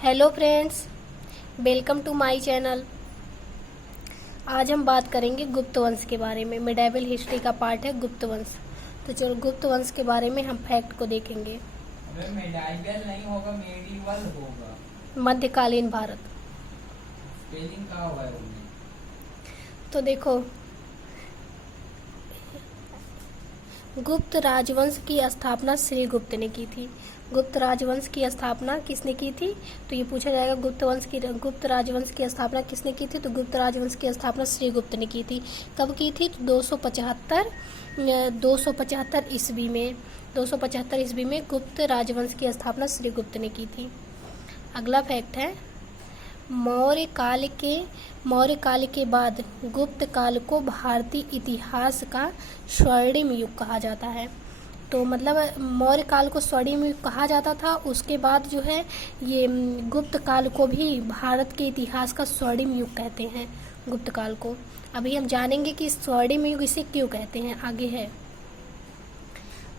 Hello friends, welcome to my channel. आज हम बात करेंगे गुप्त वंश के बारे में। मिडाइवल हिस्ट्री का पार्ट है गुप्त वंश। तो चलो गुप्त वंश के बारे में हम फैक्ट को देखेंगे। मिडाइवल नहीं होगा, मेडिवल होगा। मध्यकालीन भारत। स्पेलिंग कहाँ हुआ है उनमें? तो देखो, गुप्त राजवंश की स्थापना श्रीगुप्त ने की थी। गुप्त राजवंश की स्थापना किसने की थी? तो ये पूछा जाएगा गुप्त राजवंश की स्थापना किसने की थी? तो गुप्त राजवंश की स्थापना श्रीगुप्त ने की थी। कब की थी? तो 275 ईस्वी में। 275 ईस्वी में गुप्त राजवंश की स्थापना श्रीगुप्त ने की थी। अगला फैक्ट है, मौर्य काल के बाद गुप्त काल को भारतीय इतिहास का स्वर्णिम युग कहा जाता है। तो मतलब मौर्य काल को स्वर्णिम युग कहा जाता था, उसके बाद जो है ये गुप्त काल को भी भारत के इतिहास का स्वर्णिम युग कहते हैं। गुप्त काल को अभी हम जानेंगे कि स्वर्णिम युग इसे क्यों कहते हैं, आगे है।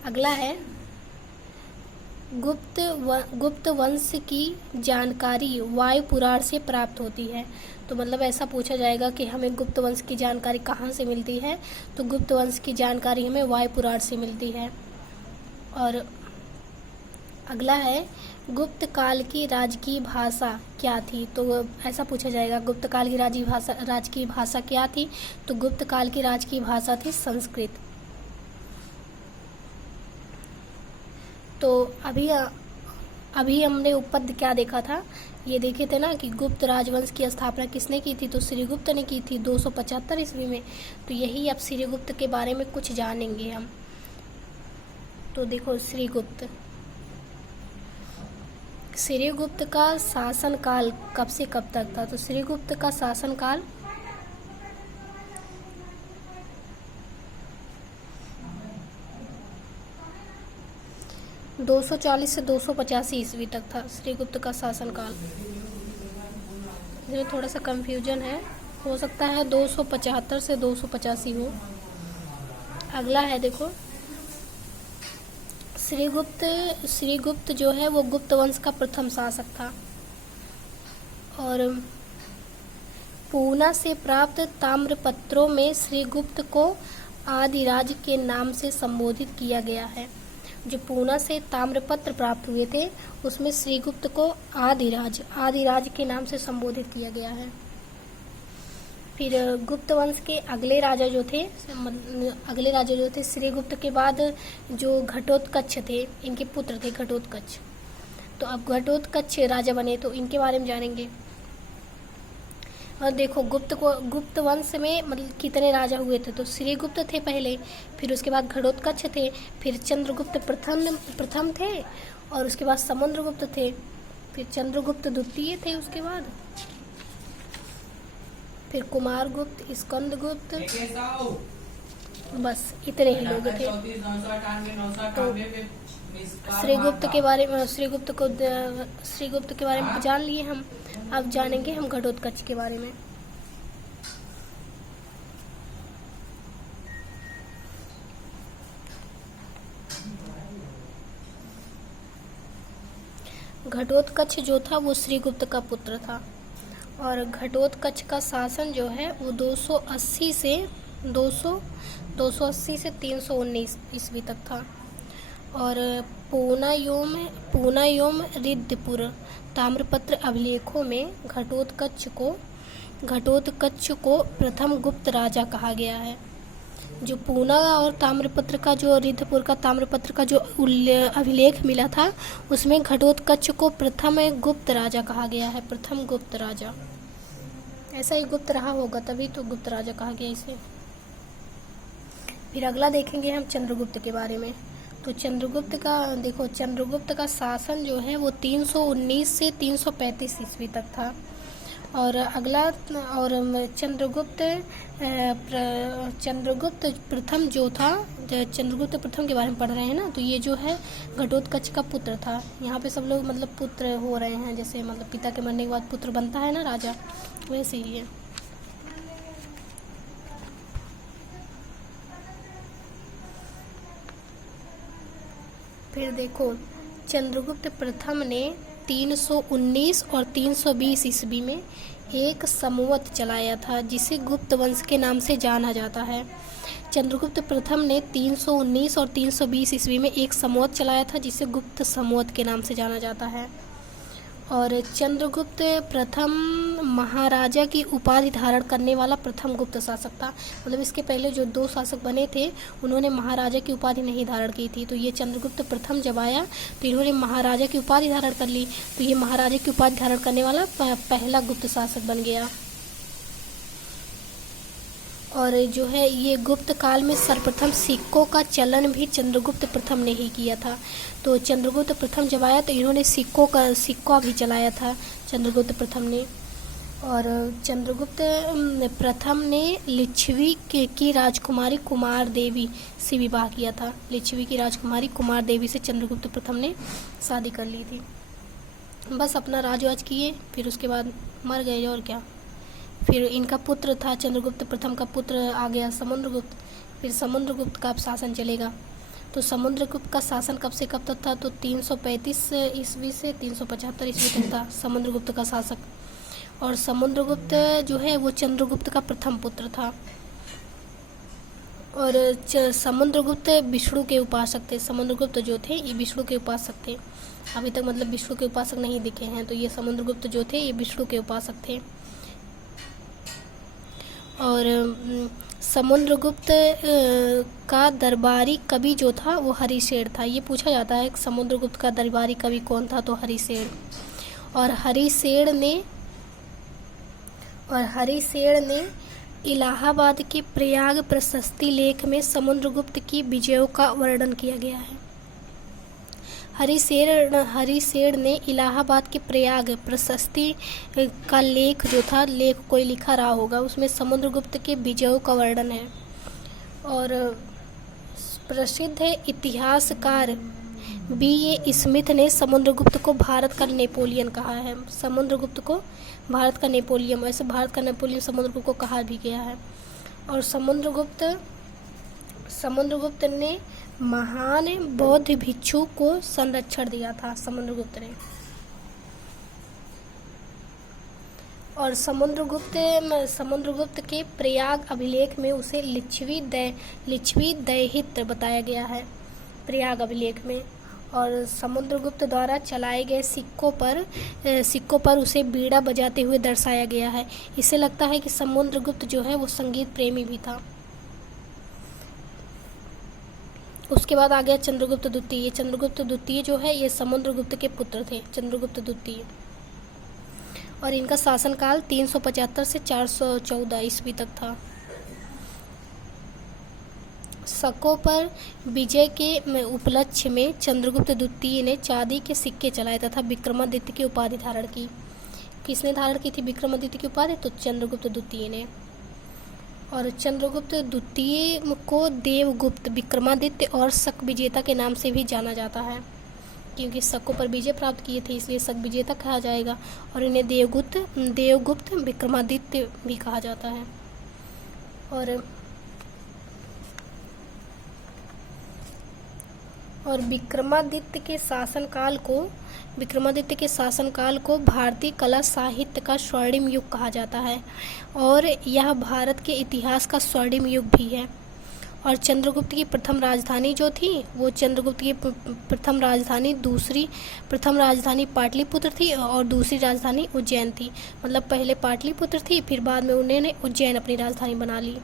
अगला है, गुप्त वंश की जानकारी वायु पुराण से प्राप्त होती है। तो मतलब ऐसा पूछा जाएगा कि हमें गुप्त वंश की जानकारी कहाँ से मिलती है? तो गुप्त वंश की जानकारी हमें वायु पुराण से मिलती है। और अगला है, गुप्त काल की राजकीय भाषा क्या थी? तो ऐसा पूछा जाएगा, गुप्त काल की राजकीय भाषा क्या थी? तो गुप्त काल की राजकीय भाषा थी संस्कृत। तो अभी हमने ऊपर क्या देखा था, ये देखे थे ना कि गुप्त राजवंश की स्थापना किसने की थी? तो श्रीगुप्त ने की थी 275 ईस्वी में। तो यही अब श्रीगुप्त के बारे में कुछ जानेंगे हम। तो देखो, श्रीगुप्त का शासनकाल कब से कब तक था? तो श्रीगुप्त का शासनकाल 240 से 285 ईस्वी तक था श्रीगुप्त का शासनकाल। इसमें थोड़ा सा कंफ्यूजन है, हो सकता है 275 से 285 हो। अगला है, देखो, श्रीगुप्त जो है वो गुप्त वंश का प्रथम शासक था। और पूना से प्राप्त ताम्रपत्रों में श्रीगुप्त को आदिराज के नाम से संबोधित किया गया है। जो पूना से ताम्रपत्र प्राप्त हुए थे उसमें श्रीगुप्त को आदिराज के नाम से संबोधित किया गया है। फिर गुप्त वंश के अगले राजा जो थे श्रीगुप्त के बाद जो घटोत्कच थे, इनके पुत्र थे घटोत्कच। तो अब घटोत्कच राजा बने, तो इनके बारे में जानेंगे। और देखो, गुप्त वंश में मतलब कितने राजा हुए थे? तो श्रीगुप्त थे पहले, फिर उसके बाद घटोत्कच थे, फिर चंद्रगुप्त प्रथम थे, और उसके बाद समुद्रगुप्त थे, फिर चंद्रगुप्त द्वितीय थे, उसके बाद फिर कुमारगुप्त, स्कंदगुप्त, बस इतने ही लोग थे। तो श्रीगुप्त के बारे में जान लिए हम। अब जानेंगे हम घटोत्कच के बारे में। घटोत्कच जो था वो श्रीगुप्त का पुत्र था। और घटोत्कच का शासन जो है वो 280 से 319 ईस्वी तक था। और पूनायोम रिद्धपुर ताम्रपत्र अभिलेखों में घटोत्कच को प्रथम गुप्त राजा कहा गया है। जो पूना और ताम्रपत्र का जो रिद्धपुर का ताम्रपत्र का जो अभिलेख मिला था उसमें घटोत्कच को प्रथम गुप्त राजा कहा गया है। प्रथम गुप्त राजा, ऐसा ही गुप्त रहा होगा तभी तो गुप्त राजा कहा गया इसे। फिर अगला देखेंगे हम चंद्रगुप्त के बारे में। तो चंद्रगुप्त का शासन जो है वो 319 से 335 ईस्वी तक था। और अगला, और चंद्रगुप्त प्रथम जो था, चंद्रगुप्त प्रथम के बारे में पढ़ रहे हैं ना, तो ये जो है घटोत्कच का पुत्र था। यहाँ पे सब लोग मतलब पुत्र हो रहे हैं, जैसे मतलब पिता के मरने के बाद पुत्र बनता है ना राजा, वैसे ही है। फिर देखो, चंद्रगुप्त प्रथम ने 319 और 320 ईस्वी में एक संवत चलाया था जिसे गुप्त वंश के नाम से जाना जाता है। चंद्रगुप्त प्रथम ने 319 और 320 ईस्वी में एक संवत चलाया था जिसे गुप्त संवत के नाम से जाना जाता है। और चंद्रगुप्त प्रथम महाराजा की उपाधि धारण करने वाला प्रथम गुप्त शासक था। मतलब इसके पहले जो 2 शासक बने थे उन्होंने महाराजा की उपाधि नहीं धारण की थी। तो ये चंद्रगुप्त प्रथम जब आया तो इन्होंने महाराजा की उपाधि धारण कर ली। तो ये महाराजा की उपाधि धारण करने वाला पहला गुप्त शासक बन गया। और जो है ये गुप्त काल में सर्वप्रथम सिक्कों का चलन भी चंद्रगुप्त प्रथम ने ही किया था। तो चंद्रगुप्त प्रथम जब आया तो इन्होंने सिक्का भी चलाया था चंद्रगुप्त प्रथम ने। और चंद्रगुप्त प्रथम ने लिच्छवी की राजकुमारी कुमार देवी से विवाह किया था। लिच्छवी की राजकुमारी कुमार देवी से चंद्रगुप्त प्रथम ने शादी कर ली थी। बस अपना राजवाज किए, फिर उसके बाद मर गए और क्या। फिर इनका पुत्र था, चंद्रगुप्त प्रथम का पुत्र आ गया समुद्रगुप्त। फिर समुद्रगुप्त का अब शासन चलेगा। तो समुद्रगुप्त का शासन कब से कब तक था? तो 335 ईस्वी से 375 ईस्वी तक था समुद्रगुप्त का शासक। और समुद्रगुप्त जो है वो चंद्रगुप्त का प्रथम पुत्र था। और समुद्रगुप्त विष्णु के उपासक थे। समुद्रगुप्त जो थे ये विष्णु के उपासक थे। अभी तक मतलब विष्णु के उपासक नहीं दिखे हैं। तो ये समुद्रगुप्त जो थे ये विष्णु के उपासक थे। और समुद्रगुप्त का दरबारी कवि जो था वो हरिशेर था। ये पूछा जाता है कि समुद्रगुप्त का दरबारी कवि कौन था? तो हरिशेर। और हरिशेर ने इलाहाबाद के प्रयाग प्रशस्ति लेख में समुद्रगुप्त की विजयों का वर्णन किया गया है। हरिशेर ने इलाहाबाद के प्रयाग प्रशस्ति का लेख जो था, लेख कोई लिखा रहा होगा, उसमें समुद्रगुप्त के विजयों का वर्णन है। और प्रसिद्ध इतिहासकार B.A. स्मिथ ने समुद्रगुप्त को भारत का नेपोलियन कहा है। समुद्रगुप्त को भारत का नेपोलियन, ऐसे भारत का नेपोलियन समुद्रगुप्त को कहा भी गया है। और समुद्रगुप्त ने महान बौद्ध भिक्षु को संरक्षण दिया था समुद्रगुप्त ने। और समुद्रगुप्त के प्रयाग अभिलेख में उसे लिच्छवी दैहित्र बताया गया है प्रयाग अभिलेख में। और समुद्रगुप्त द्वारा चलाए गए सिक्कों पर उसे बीड़ा बजाते हुए दर्शाया गया है। इससे लगता है कि समुद्रगुप्त जो है वो संगीत प्रेमी भी था। उसके बाद आ गया चंद्रगुप्त द्वितीय। चंद्रगुप्त द्वितीय जो है ये समुद्रगुप्त के पुत्र थे, चंद्रगुप्त द्वितीय। और इनका शासनकाल 375 से 414 ईस्वी तक था। शकों पर विजय के उपलक्ष्य में चंद्रगुप्त द्वितीय ने चांदी के सिक्के चलाए तथा विक्रमादित्य की उपाधि धारण की। किसने धारण की थी विक्रमादित्य की उपाधि? तो चंद्रगुप्त द्वितीय ने। और चंद्रगुप्त द्वितीय को देवगुप्त, विक्रमादित्य और शक विजेता के नाम से भी जाना जाता है, क्योंकि शकों पर विजय प्राप्त किए थे इसलिए शक विजेता कहा जाएगा। और इन्हें देवगुप्त विक्रमादित्य भी कहा जाता है। और विक्रमादित्य के शासनकाल को भारतीय कला साहित्य का स्वर्णिम युग कहा जाता है और यह भारत के इतिहास का स्वर्णिम युग भी है। और चंद्रगुप्त की प्रथम राजधानी जो थी वो प्रथम राजधानी पाटलिपुत्र थी और दूसरी राजधानी उज्जैन थी। मतलब पहले पाटलिपुत्र थी, फिर बाद में उन्होंने उज्जैन अपनी राजधानी बना ली।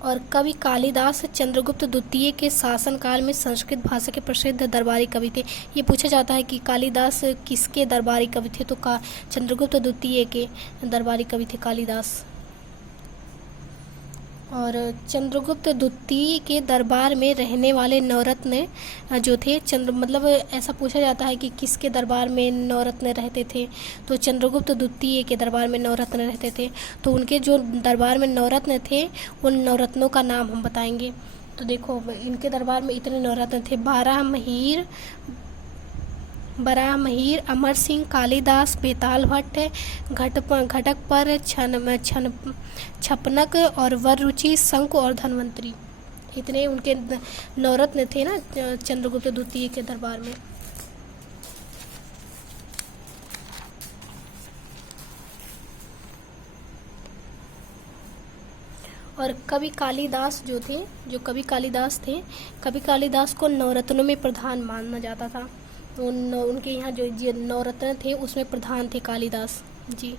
और कवि कालिदास चंद्रगुप्त द्वितीय के शासनकाल में संस्कृत भाषा के प्रसिद्ध दरबारी कवि थे। ये पूछा जाता है कि कालिदास किसके दरबारी कवि थे? तो चंद्रगुप्त द्वितीय के दरबारी कवि थे कालिदास। और चंद्रगुप्त द्वितीय के दरबार में रहने वाले नवरत्न जो थे मतलब ऐसा पूछा जाता है कि किसके दरबार में नवरत्न रहते थे? तो चंद्रगुप्त द्वितीय के दरबार में नवरत्न रहते थे। तो उनके जो दरबार में नवरत्न थे उन नवरत्नों का नाम हम बताएंगे। तो देखो इनके दरबार में इतने नवरत्न थे: बराहमहीर, अमर सिंह, कालिदास, बेताल भट्ट, घटकपर, छपनक और वररुचि, शंक और धन्वंतरी। इतने उनके नवरत्न थे ना चंद्रगुप्त द्वितीय के दरबार में। और कवि कालिदास जो थे, जो कवि कालिदास थे, कवि कालिदास को नवरत्नों में प्रधान माना जाता था। उनके यहाँ जो नवरत्न थे उसमें प्रधान थे कालिदास जी।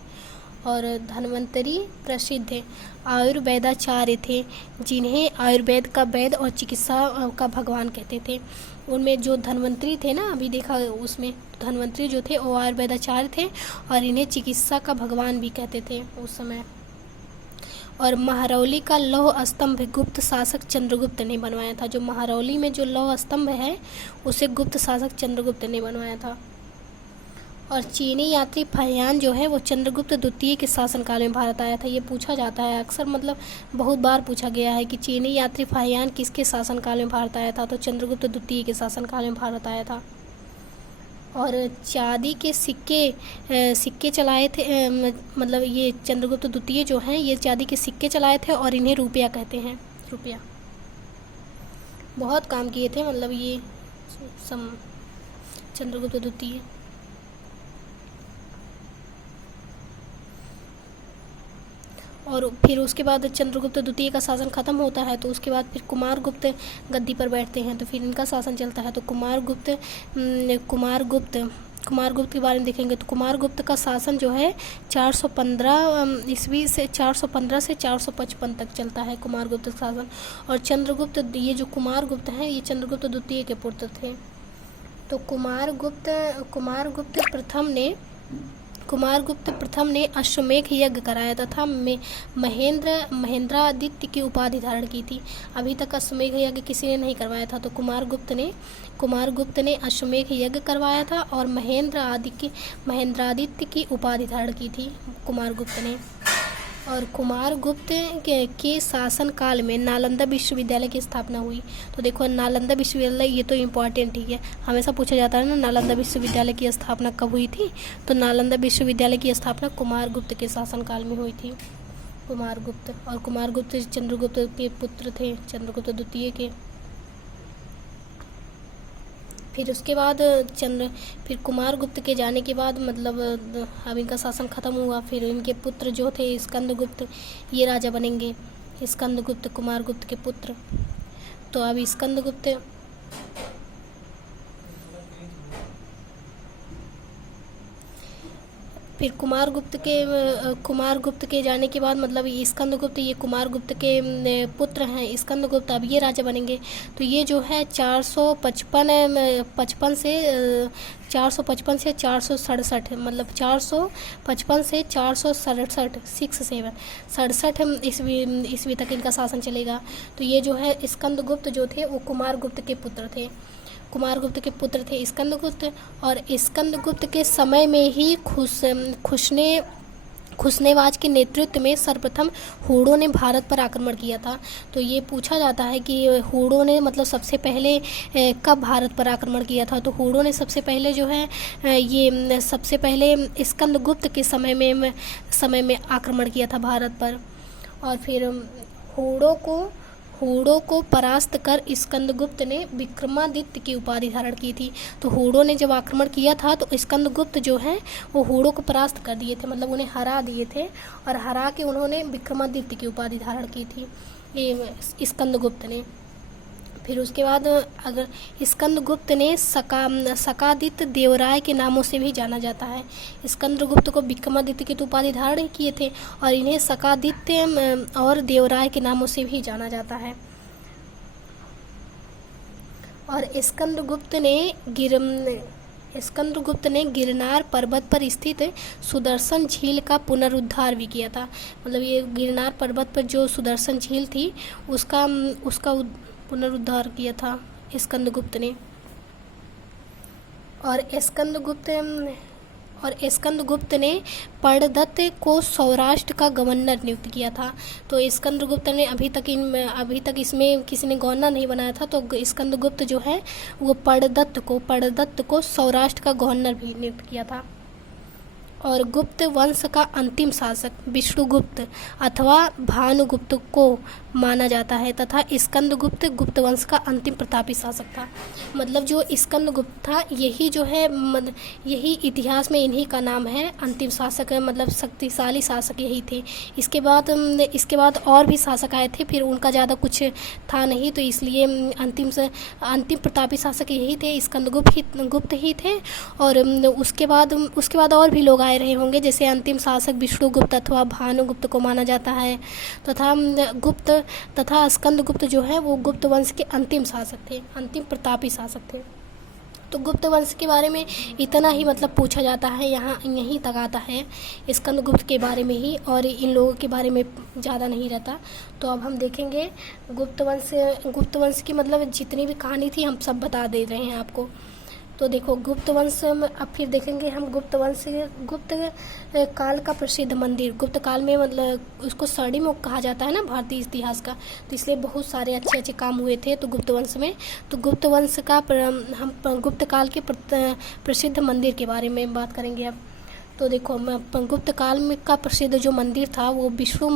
और धन्वंतरी प्रसिद्ध आयुर्वेदाचार्य थे, जिन्हें आयुर्वेद का वैद और चिकित्सा का भगवान कहते थे। उनमें जो धन्वंतरी थे ना, अभी देखा उसमें धन्वंतरी जो थे वो आयुर्वेदाचार्य थे और इन्हें चिकित्सा का भगवान भी कहते थे उस समय। और महरौली का लौह स्तंभ गुप्त शासक चंद्रगुप्त ने बनवाया था। जो महरौली में जो लौह स्तंभ है उसे गुप्त शासक चंद्रगुप्त ने बनवाया था। और चीनी यात्री फाहियान जो है वो चंद्रगुप्त द्वितीय के शासनकाल में भारत आया था। ये पूछा जाता है अक्सर, मतलब बहुत बार पूछा गया है कि चीनी यात्री फाहियान किसके शासनकाल में भारत आया था, तो चंद्रगुप्त द्वितीय के शासनकाल में भारत आया था। और चांदी के सिक्के चलाए थे, मतलब ये चंद्रगुप्त द्वितीय जो हैं ये चांदी के सिक्के चलाए थे और इन्हें रुपया कहते हैं। रुपया बहुत काम किए थे, मतलब ये चंद्रगुप्त द्वितीय। और फिर उसके बाद चंद्रगुप्त द्वितीय का शासन खत्म होता है तो उसके बाद फिर कुमारगुप्त गद्दी पर बैठते हैं, तो फिर इनका शासन चलता है। तो कुमारगुप्त के बारे में देखेंगे तो कुमारगुप्त का शासन जो है 415 ईस्वी से 415 से 455 तक चलता है कुमारगुप्त का शासन। और चंद्रगुप्त, ये जो कुमारगुप्त हैं ये चंद्रगुप्त द्वितीय के पुत्र थे। तो कुमारगुप्त प्रथम ने अश्वमेध यज्ञ कराया तथा महेंद्रादित्य की उपाधि धारण की थी। अभी तक अश्वमेध यज्ञ किसी ने नहीं करवाया था, तो कुमारगुप्त ने अश्वमेध यज्ञ करवाया था और महेंद्रादित्य की उपाधि धारण की थी कुमारगुप्त ने। और कुमारगुप्त के शासन काल में नालंदा विश्वविद्यालय की स्थापना हुई। तो देखो नालंदा विश्वविद्यालय, ये तो इम्पॉर्टेंट ही है, हमेशा पूछा जाता है ना नालंदा विश्वविद्यालय की स्थापना कब हुई थी। तो नालंदा विश्वविद्यालय की स्थापना कुमारगुप्त के शासन काल में हुई थी। कुमारगुप्त चंद्रगुप्त के पुत्र थे, चंद्रगुप्त द्वितीय के। फिर उसके बाद फिर कुमारगुप्त के जाने के बाद मतलब अब इनका शासन खत्म हुआ। फिर इनके पुत्र जो थे स्कंदगुप्त, ये राजा बनेंगे। स्कंदगुप्त कुमारगुप्त के पुत्र। तो अब स्कंदगुप्त फिर कुमारगुप्त के जाने के बाद मतलब स्कंदगुप्त, ये कुमारगुप्त के पुत्र हैं स्कंदगुप्त, अब ये राजा बनेंगे। तो ये जो है 455 से 467 मतलब 455 से 467 ईस्वी तक इनका शासन चलेगा। तो ये जो है स्कंदगुप्त जो थे वो कुमारगुप्त के पुत्र थे स्कंदगुप्त। और स्कंदगुप्त के समय में ही खुशनेवाज के नेतृत्व में सर्वप्रथम हूणों ने भारत पर आक्रमण किया था। तो ये पूछा जाता है कि हूणों ने मतलब सबसे पहले कब भारत पर आक्रमण किया था। तो हूणों ने सबसे पहले जो है ये सबसे पहले स्कंदगुप्त के समय में आक्रमण किया था भारत पर। और फिर हूणों को परास्त कर स्कंदगुप्त ने विक्रमादित्य की उपाधि धारण की थी। तो हूणों ने जब आक्रमण किया था तो स्कंदगुप्त जो है वो हूणों को परास्त कर दिए थे, मतलब उन्हें हरा दिए थे और हरा के उन्होंने विक्रमादित्य की उपाधि धारण की थी ये स्कंदगुप्त ने। फिर उसके बाद अगर स्कंदगुप्त ने सकादित्य देवराय के नामों से भी जाना जाता है। स्कंदगुप्त को विक्रमादित्य की उपाधि धारण किए थे और इन्हें सकादित्य और देवराय के नामों से भी जाना जाता है। और स्कंदगुप्त ने गिरनार पर्वत पर स्थित सुदर्शन झील का पुनरुद्धार भी किया था। मतलब ये गिरनार पर्वत पर जो सुदर्शन झील थी उसका पुनरुद्धार किया था स्कंदगुप्त ने। और स्कंदगुप्त ने पर्णदत्त को सौराष्ट्र का गवर्नर नियुक्त किया था। तो स्कंदगुप्त ने अभी तक इसमें किसी ने गवर्नर नहीं बनाया था। तो स्कंदगुप्त जो है वो पर्णदत्त को सौराष्ट्र का गवर्नर भी नियुक्त किया था। और गुप्त वंश का अंतिम शासक विष्णुगुप्त अथवा भानुगुप्त को माना जाता है तथा स्कंदगुप्त गुप्त वंश का अंतिम प्रतापी शासक था। मतलब जो स्कंदगुप्त था यही जो है यही इतिहास में इन्हीं का नाम है अंतिम शासक, मतलब शक्तिशाली शासक यही थे। इसके बाद और भी शासक आए थे, फिर उनका ज़्यादा कुछ था नहीं, तो इसलिए अंतिम प्रतापी शासक यही थे, स्कंदगुप्त ही थे। और उसके बाद और भी लोग आए रहे होंगे, जैसे अंतिम शासक विष्णुगुप्त अथवा भानुगुप्त को माना जाता है तथा स्कंदगुप्त जो है वो गुप्त वंश के अंतिम शासक थे, अंतिम प्रतापी शासक थे। तो गुप्त वंश के बारे में इतना ही मतलब पूछा जाता है, यहाँ यहीं तक आता है स्कंदगुप्त के बारे में ही, और इन लोगों के बारे में ज़्यादा नहीं रहता। तो अब हम देखेंगे गुप्त वंश की मतलब जितनी भी कहानी थी हम सब बता दे रहे हैं आपको। तो देखो गुप्त वंश, अब फिर देखेंगे हम गुप्त काल का प्रसिद्ध मंदिर। गुप्त काल में मतलब उसको स्वर्णिम कहा जाता है ना भारतीय इतिहास का, तो इसलिए बहुत सारे अच्छे काम हुए थे तो गुप्त वंश में। तो गुप्त वंश का हम गुप्त काल के प्रसिद्ध मंदिर के बारे में बात करेंगे अब। तो देखो गुप्त काल में का प्रसिद्ध जो मंदिर था वो विष्णु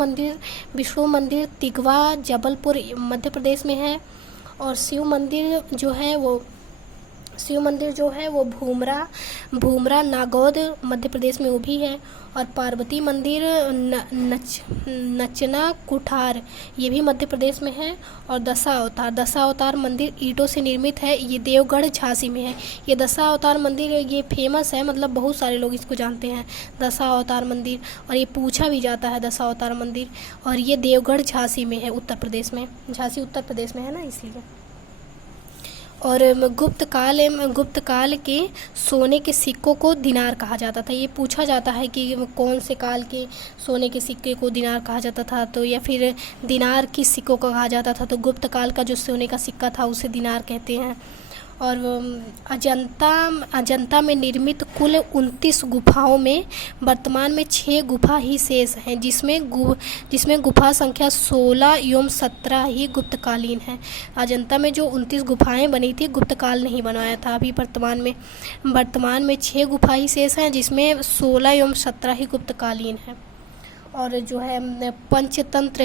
मंदिर तिगवा जबलपुर मध्य प्रदेश में है। और शिव मंदिर जो है वो भूमरा नागौद मध्य प्रदेश में वो भी है। और पार्वती मंदिर नचना कुठार ये भी मध्य प्रदेश में है। और दशावतार मंदिर ईंटों से निर्मित है, ये देवगढ़ झांसी में है। ये दशावतार मंदिर ये फेमस है, मतलब बहुत सारे लोग इसको जानते हैं दशावतार मंदिर, और ये पूछा भी जाता है दशावतार मंदिर। और ये देवगढ़ झांसी में है, उत्तर प्रदेश में, झांसी उत्तर प्रदेश में है ना इसलिए। और गुप्त काल के सोने के सिक्कों को दिनार कहा जाता था। ये पूछा जाता है कि कौन से काल के सोने के सिक्के को दिनार कहा जाता था, तो या फिर दिनार किस सिक्कों को कहा जाता था, तो गुप्त काल का जो सोने का सिक्का था उसे दिनार कहते हैं। और अजंता में निर्मित कुल 29 गुफाओं में वर्तमान में 6 गुफा ही शेष हैं, जिसमें गुफा संख्या 16 एवं 17 ही गुप्तकालीन है। अजंता में जो 29 गुफाएं बनी थी गुप्त काल नहीं बनवाया था। अभी वर्तमान में 6 गुफा ही शेष हैं, जिसमें 16 एवं 17 ही गुप्तकालीन है। और जो है पंचतंत्र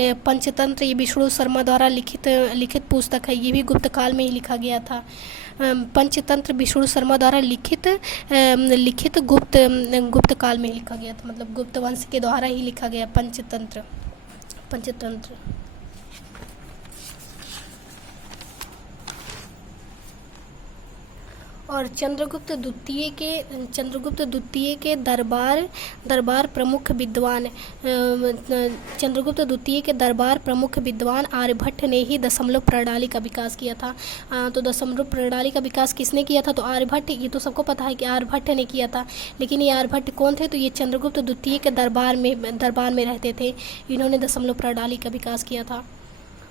ये विष्णु शर्मा द्वारा लिखित पुस्तक है, ये भी गुप्त काल में ही लिखा गया था। पंचतंत्र विष्णु शर्मा द्वारा लिखित गुप्त काल में ही लिखा गया था, मतलब गुप्त वंश के द्वारा ही लिखा गया पंचतंत्र। और चंद्रगुप्त द्वितीय के दरबार प्रमुख विद्वान आर्यभट्ट ने ही दशमलव प्रणाली का विकास किया था। तो दशमलव प्रणाली का विकास किसने किया था, तो आर्यभट्ट। ये तो सबको पता है कि आर्यभट्ट ने किया था, लेकिन ये आर्यभट्ट कौन थे, तो ये चंद्रगुप्त द्वितीय के दरबार में रहते थे, इन्होंने दशमलव प्रणाली का विकास किया था।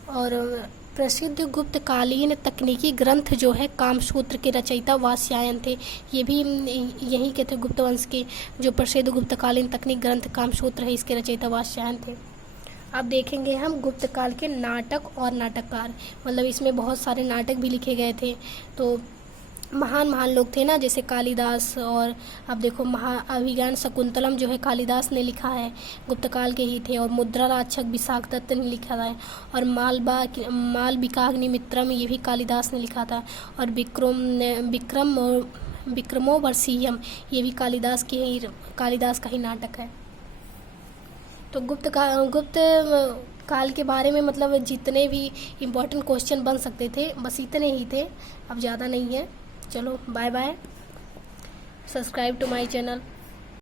और प्रसिद्ध गुप्तकालीन तकनीकी ग्रंथ जो है कामसूत्र के रचयिता वात्स्यायन थे। ये भी यहीं के थे, गुप्त वंश के जो प्रसिद्ध गुप्तकालीन तकनीक ग्रंथ कामसूत्र है, इसके रचयिता वात्स्यायन थे। अब देखेंगे हम गुप्त काल के नाटक और नाटककार, मतलब इसमें बहुत सारे नाटक भी लिखे गए थे। तो महान लोग थे ना, जैसे कालिदास। और अब देखो अभिज्ञान शकुंतलम जो है कालिदास ने लिखा है, गुप्त काल के ही थे। और मुद्रा राक्षक विशाख दत्त ने लिखा है। और मालविकाग्निमित्रम ये भी कालिदास ने लिखा था। और विक्रमोर्वशीयम ये भी कालिदास का ही नाटक है। तो गुप्त काल के बारे में मतलब जितने भी इम्पोर्टेंट क्वेश्चन बन सकते थे बस इतने ही थे, अब ज़्यादा नहीं है। चलो bye bye, subscribe to my channel.